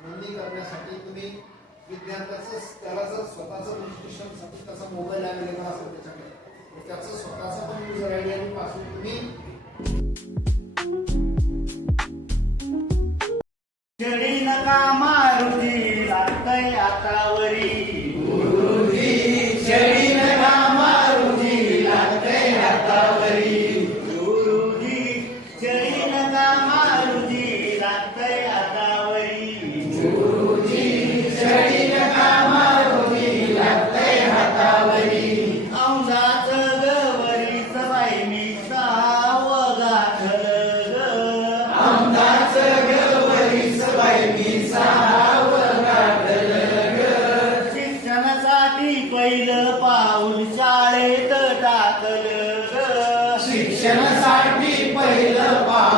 नोंदणी करण्यासाठी तुम्ही विद्यार्थ्याचं त्याला जर स्वतःचं रजिस्ट्रेशनसाठी त्याचा मोबाईल अवेलेबल असेल त्याच्याकडे तर त्याचं स्वतःचा पण युजर आयडी आणि पासवर्ड तुम्ही छडी नका मारुती लागतंय हातावरी गुरुजी छडी नका मारुती लागतंय हातावरी गुरुजी छडी नका मारुती लागतंय हातावरी गुरुजी छडी नका मारुती लागतंय हातावरी औंधाचं गवरीच बाई मी सावं गाठलं ग आमदाचं गवरीच बाई मी सावं गाठलं ग शिक्षणासाठी पहिलं पाऊल शाळेत टाकलं ग शिक्षणासाठी पहिलं पाऊल